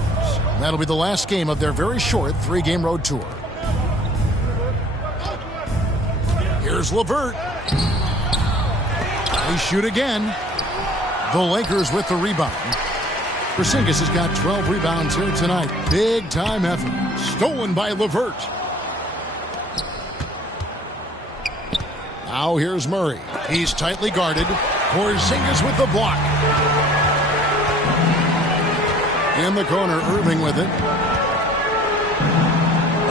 That'll be the last game of their very short 3-game road tour. Here's LeVert. They shoot again. The Lakers with the rebound. Porzingis has got 12 rebounds here tonight. Big time effort. Stolen by LeVert. Now here's Murray. He's tightly guarded. Porzingis with the block. In the corner, Irving with it.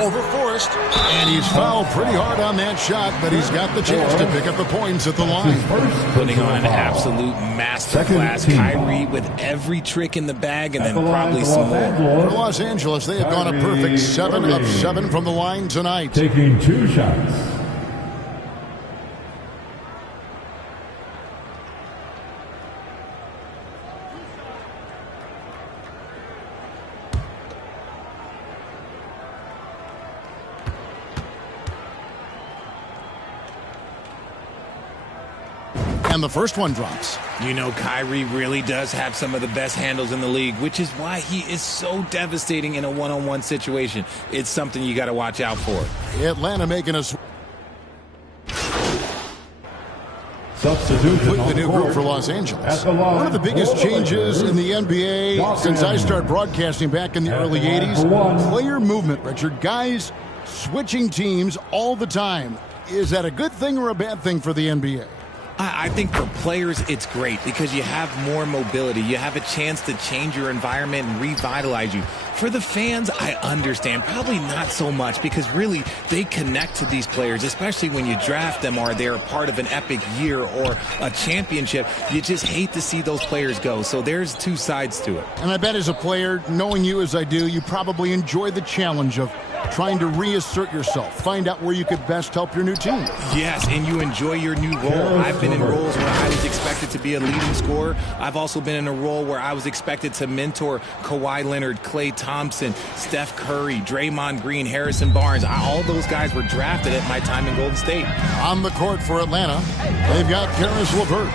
Over Forrest. And he's fouled pretty hard on that shot, but he's got the chance to pick up the points at the line. Putting on an absolute masterclass. Kyrie with every trick in the bag and then probably some more. For Los Angeles, they have gone a perfect 7 of 7 from the line tonight. Taking 2 shots. And the first one drops. You know, Kyrie really does have some of the best handles in the league, which is why he is so devastating in a one-on-one situation. It's something you got to watch out for. Atlanta making a Substitution the new group for Los Angeles. One of the biggest changes in the NBA since I started broadcasting back in the early 80s. Player movement, Richard. Guys switching teams all the time. Is that a good thing or a bad thing for the NBA? I think for players, it's great because you have more mobility. You have a chance to change your environment and revitalize you. For the fans, I understand. Probably not so much because really they connect to these players, especially when you draft them or they're a part of an epic year or a championship. You just hate to see those players go. So there's two sides to it. And I bet as a player, knowing you as I do, you probably enjoy the challenge of trying to reassert yourself, find out where you could best help your new team. Yes, and you enjoy your new role. I've been in roles where I was expected to be a leading scorer. I've also been in a role where I was expected to mentor Kawhi Leonard, Klay Thompson, Steph Curry, Draymond Green, Harrison Barnes. All those guys were drafted at my time in Golden State. On the court for Atlanta, they've got Caris LeVert.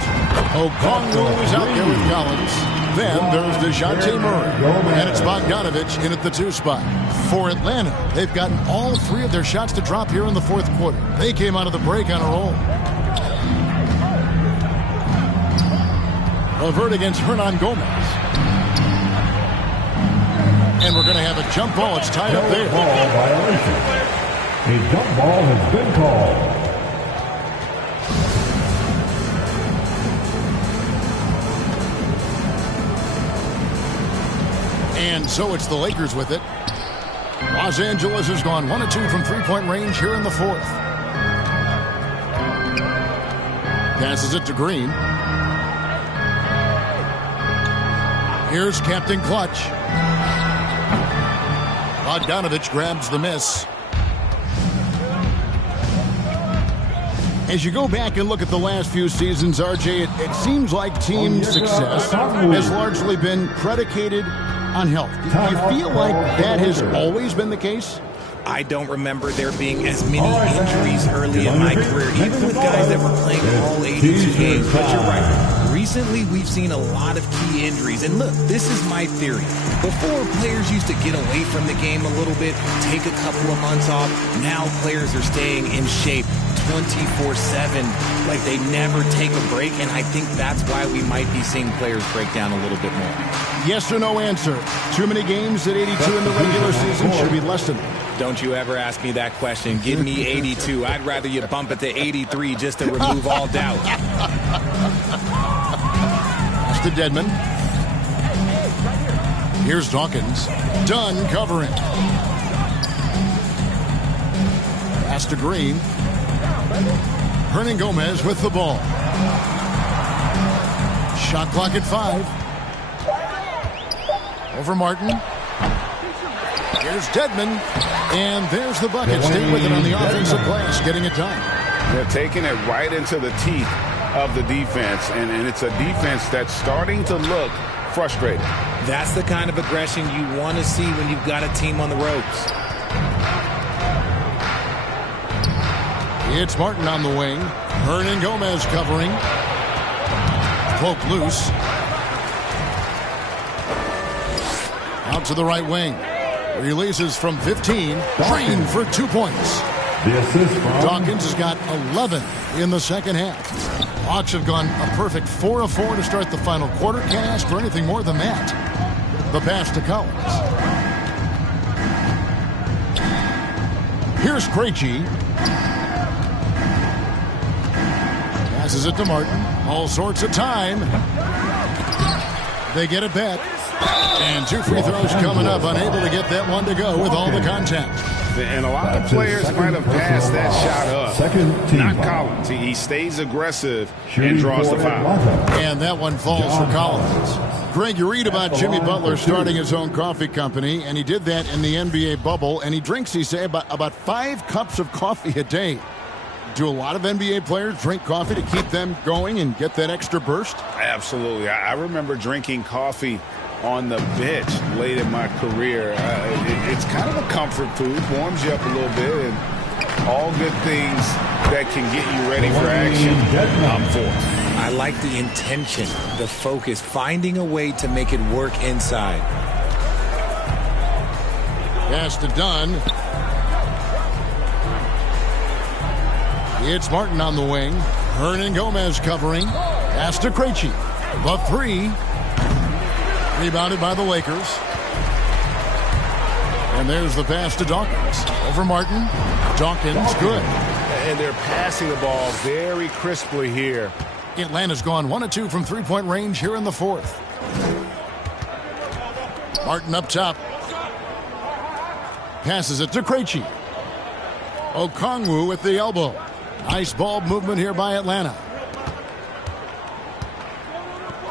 Okongwu is out there with Collins. Then there's DeJounte Murray. And it's Bogdanovich in at the 2 spot. For Atlanta, they've gotten all 3 of their shots to drop here in the 4th quarter. They came out of the break on a roll. LeVert against Hernan Gomez. And we're going to have a jump ball. It's tied up there. Ball violation. A jump ball has been called. And so it's the Lakers with it. Los Angeles has gone 1 of 2 from 3-point range here in the 4th. Passes it to Green. Here's Captain Clutch. Bogdanovich grabs the miss. As you go back and look at the last few seasons, RJ, it seems like team success has largely been predicated on health. Do you feel like that has always been the case? I don't remember there being as many injuries early in my career, even with guys that were playing all 82 games. But you're right. Recently, we've seen a lot of key injuries. And look, this is my theory. Before, players used to get away from the game a little bit, take a couple of months off. Now players are staying in shape 24/7, like they never take a break. And I think that's why we might be seeing players break down a little bit more. Yes or no answer. Too many games at 82 in the regular season should be less than that. Don't you ever ask me that question. Give me 82. I'd rather you bump it to 83 just to remove all doubt. It's to Dedmon. Here's Dawkins. Dunn covering. Pass to Green. Hernan Gomez with the ball. Shot clock at 5. Over Martin. Here's Dedmon. And there's the bucket. Stay with it on the offensive glass, getting it done. They're taking it right into the teeth of the defense. And it's a defense that's starting to look frustrated. That's the kind of aggression you want to see when you've got a team on the ropes. It's Martin on the wing. Hernan Gomez covering. Cloak loose. Out to the right wing. Releases from 15. Drained for 2 points. The assist from Dawkins has got 11 in the second half. Hawks have gone a perfect 4 of 4 to start the final quarter. Can't ask for anything more than that. The pass to Collins. Here's Krejci. Passes it to Martin. All sorts of time. They get it back. And 2 free throws coming up. Unable to get that one to go with all the contact. And a lot of players might have passed that shot up. Not Collins. He stays aggressive and draws the foul. And that one falls for Collins. Greg, you read about Jimmy Butler starting his own coffee company, and he did that in the NBA bubble, and he drinks, he say, about 5 cups of coffee a day. Do a lot of NBA players drink coffee to keep them going and get that extra burst? Absolutely. I remember drinking coffee on the bench late in my career. It's kind of a comfort food, warms you up a little bit, and all good things that can get you ready for action. I'm for. I like the intention, the focus, finding a way to make it work inside. Pass to Dunn. It's Martin on the wing. Hernan Gomez covering. Pass to Krejci. The 3. Rebounded by the Lakers. And there's the pass to Dawkins. Over Martin. Dawkins, good. And they're passing the ball very crisply here. Atlanta's gone 1 of 2 from three-point range here in the 4th. Martin up top. Passes it to Krejci. Okongwu with the elbow. Nice ball movement here by Atlanta.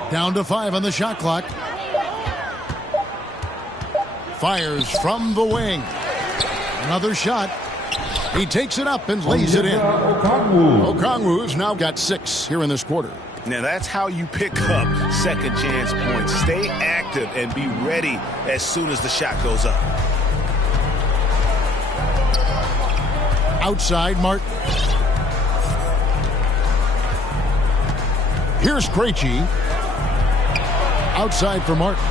Down to 5 on the shot clock. Fires from the wing. Another shot. He takes it up and lays it in. Okongwu's now got 6 here in this quarter. Now that's how you pick up second chance points. Stay active and be ready as soon as the shot goes up. Outside Martin. Here's Krejci. Outside for Martin.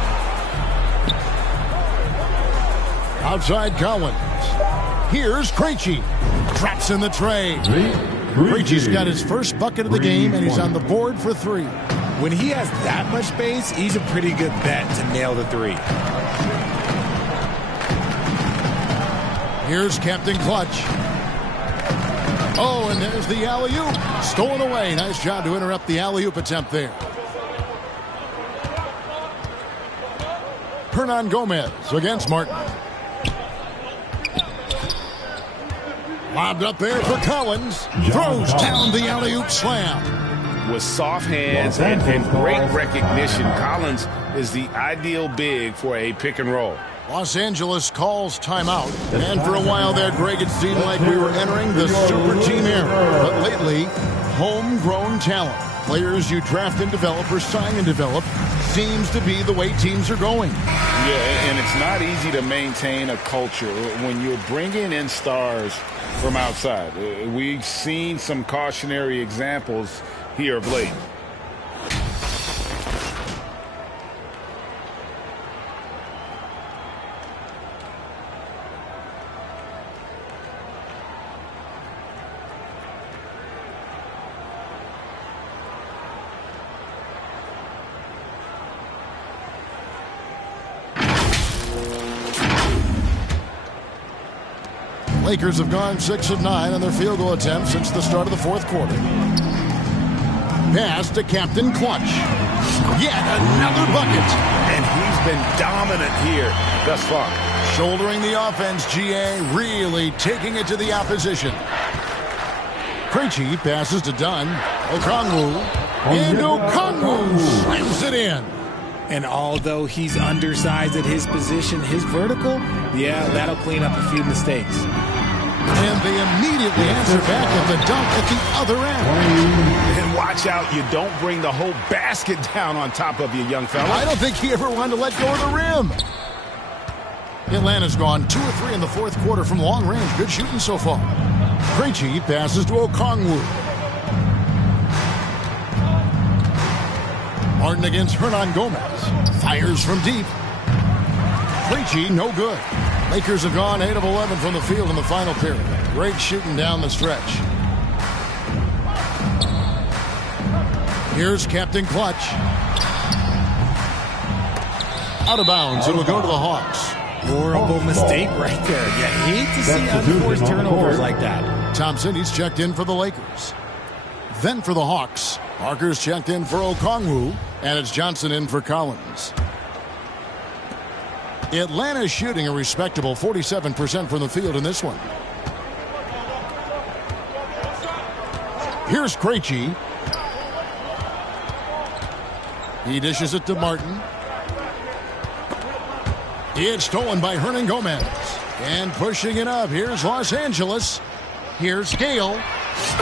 Outside Collins. Here's Krejci. Traps in the tray. Krejci's got his first bucket of the game, and he's on the board for 3. When he has that much space, he's a pretty good bet to nail the 3. Here's Captain Clutch. Oh, and there's the alley-oop. Stolen away. Nice job to interrupt the alley-oop attempt there. Hernan Gomez against Martin. Lobbed up there for Collins. Throws down the alley-oop slam. With soft hands and great recognition, Collins is the ideal big for a pick and roll. Los Angeles calls timeout. And for a while there, Greg, it seemed like we were entering the super team era. But lately, homegrown talent, players you draft and develop or sign and develop, seems to be the way teams are going. Yeah, and it's not easy to maintain a culture when you're bringing in stars from outside. We've seen some cautionary examples here of late. Lakers have gone 6 of 9 on their field goal attempts since the start of the 4th quarter. Pass to Captain Clutch. Yet another bucket. And he's been dominant here thus far. Shouldering the offense, GA, really taking it to the opposition. Krejci passes to Dunn. Okongwu. And Okongwu slams it in. And although he's undersized at his position, his vertical, yeah, that'll clean up a few mistakes. And they immediately answer back at the dunk at the other end. And watch out you don't bring the whole basket down on top of you, young fella. I don't think he ever wanted to let go of the rim. Atlanta's gone 2 of 3 in the fourth quarter from long range. Good shooting so far. Krejci passes to Okongwu. Martin against Hernan Gomez. Fires from deep. Krejci, no good. Lakers have gone 8 of 11 from the field in the final period. Great shooting down the stretch. Here's Captain Clutch. Out of bounds. It'll go to the Hawks. Horrible mistake right there. You hate to see unforced turnovers like that. Thompson, he's checked in for the Lakers. Then for the Hawks, Parker's checked in for Okongwu, and it's Johnson in for Collins. Atlanta's shooting a respectable 47% from the field in this one. Here's Krejci. He dishes it to Martin. It's stolen by Hernan Gomez. And pushing it up. Here's Los Angeles. Here's Gale.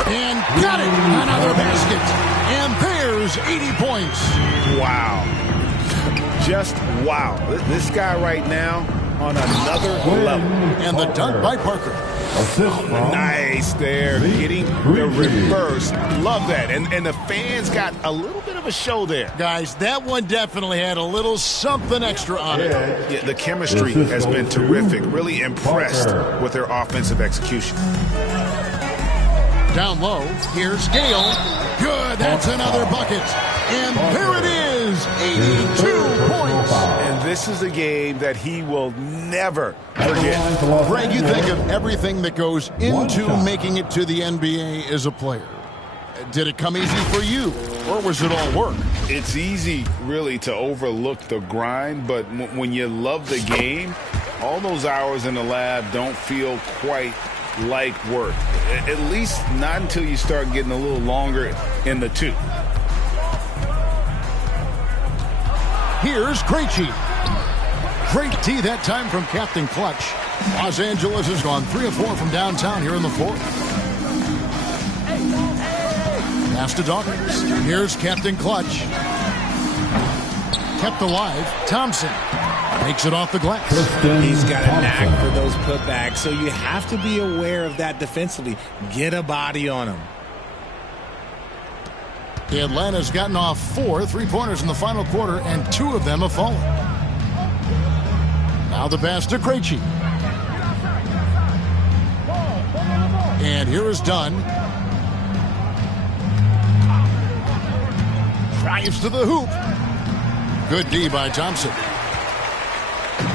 And got it. Another basket. And there's 80 points. Wow. Just wow. This guy right now on another level. And the dunk by Parker. Nice there. Getting the reverse. Love that. And the fans got a little bit of a show there. Guys, that one definitely had a little something extra on it. Yeah, the chemistry has been terrific. Really impressed with their offensive execution. Down low, here's Gale. Good, that's another bucket. And there it is, 82 points. And this is a game that he will never forget. Greg, you think of everything that goes into making it to the NBA as a player. Did it come easy for you, or was it all work? It's easy, really, to overlook the grind, but when you love the game, all those hours in the lab don't feel quite like work. At least not until you start getting a little longer in the tooth. Here's Krejci. Great tee that time from Captain Clutch. Los Angeles has gone 3 of 4 from downtown here in the fourth. Pass to Dawkins. Here's Captain Clutch. Kept alive. Thompson makes it off the glass. He's got a knack for those putbacks, so you have to be aware of that defensively. Get a body on him. Atlanta's gotten off 4 3-pointers in the final quarter, and 2 of them have fallen. Now the pass to Krejci. And here is Dunn. Drives to the hoop. Good D by Thompson.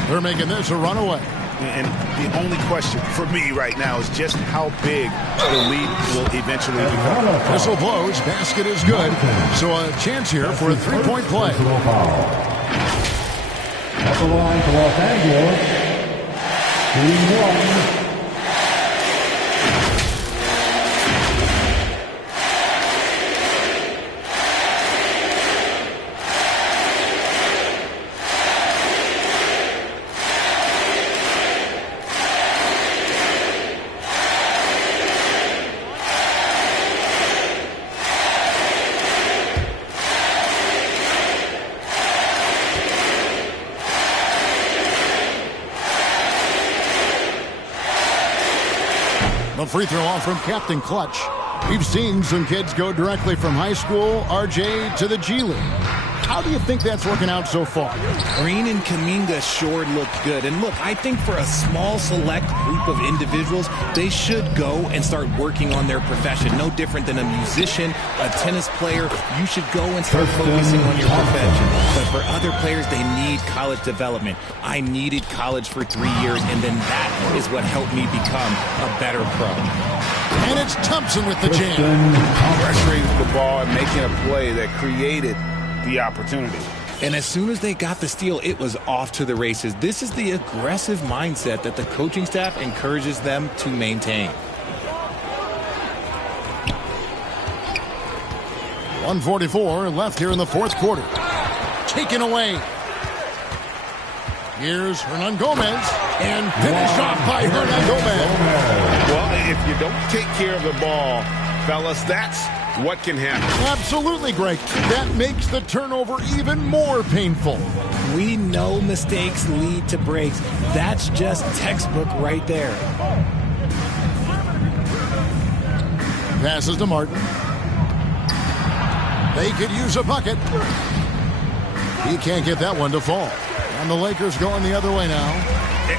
They're making this a runaway. And the only question for me right now is just how big the lead will eventually become. Whistle blows. Basket is good. So a chance here for a 3-point play. At the line for Los Angeles, 3-1. The free throw off from Captain Clutch. We've seen some kids go directly from high school, RJ, to the G League. How do you think that's working out so far? Green and Kuminga sure looked good. And look, I think for a small select group of individuals, they should go and start working on their profession. No different than a musician, a tennis player. You should go and start focusing on your profession. But for other players, they need college development. I needed college for 3 years, and then that is what helped me become a better pro. And it's Thompson with the jam. Pressuring the ball and making a play that created the opportunity. And as soon as they got the steal, it was off to the races. This is the aggressive mindset that the coaching staff encourages them to maintain. 1:44 left here in the fourth quarter. Taken away. Here's Hernan Gomez, and finished off by Hernan Gomez. Well, if you don't take care of the ball, fellas, that's what can happen. Absolutely, Greg. That makes the turnover even more painful. We know mistakes lead to breaks. That's just textbook right there. Passes to Martin. They could use a bucket. He can't get that one to fall. And the Lakers going the other way now.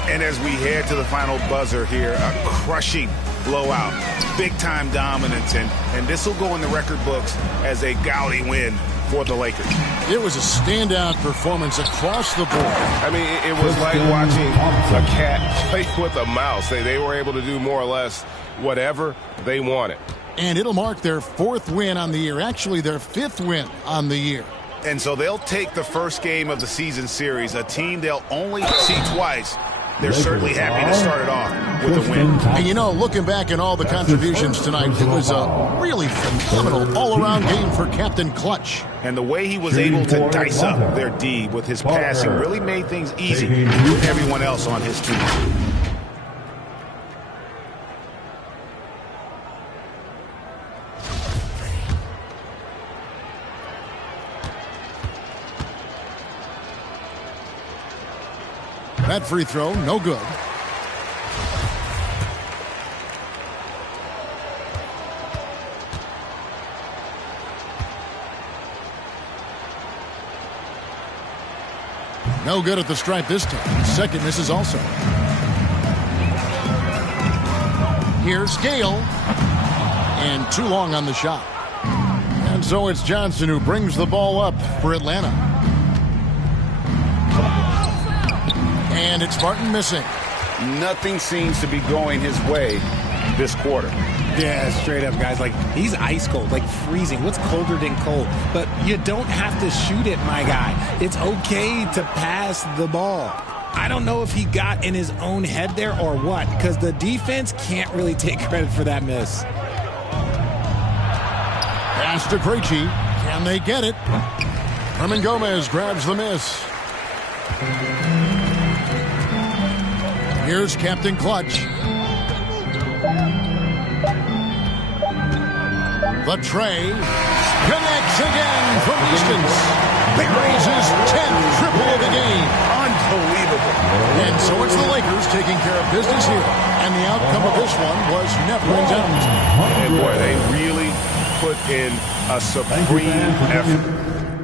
And as we head to the final buzzer here, a crushing blowout, big-time dominance, and this will go in the record books as a gaudy win for the Lakers. It was a standout performance across the board. I mean, it was like watching a cat play with a mouse. They were able to do more or less whatever they wanted. And it'll mark their 4th win on the year, actually their 5th win on the year. And so they'll take the first game of the season series, a team they'll only see twice. They're certainly happy to start it off with a win. And you know, looking back at all the contributions tonight, it was a really phenomenal all-around game for Captain Clutch. And the way he was able to dice up their D with his passing really made things easy for everyone else on his team. That free throw, no good. No good at the stripe this time. Second misses also. Here's Gale. And too long on the shot. And so it's Johnson who brings the ball up for Atlanta. And it's Martin missing. Nothing seems to be going his way this quarter. Yeah, straight up, guys. Like, he's ice cold, like freezing. What's colder than cold? But you don't have to shoot it, my guy. It's okay to pass the ball. I don't know if he got in his own head there or what, because the defense can't really take credit for that miss. Pass to Krejci. Can they get it? Herman Gomez grabs the miss. Here's Captain Clutch. The tray connects again from distance. Buries his 10th triple of the game. Unbelievable. And so it's the Lakers taking care of business here. And the outcome of this one was never in doubt. And boy, they really put in a supreme effort.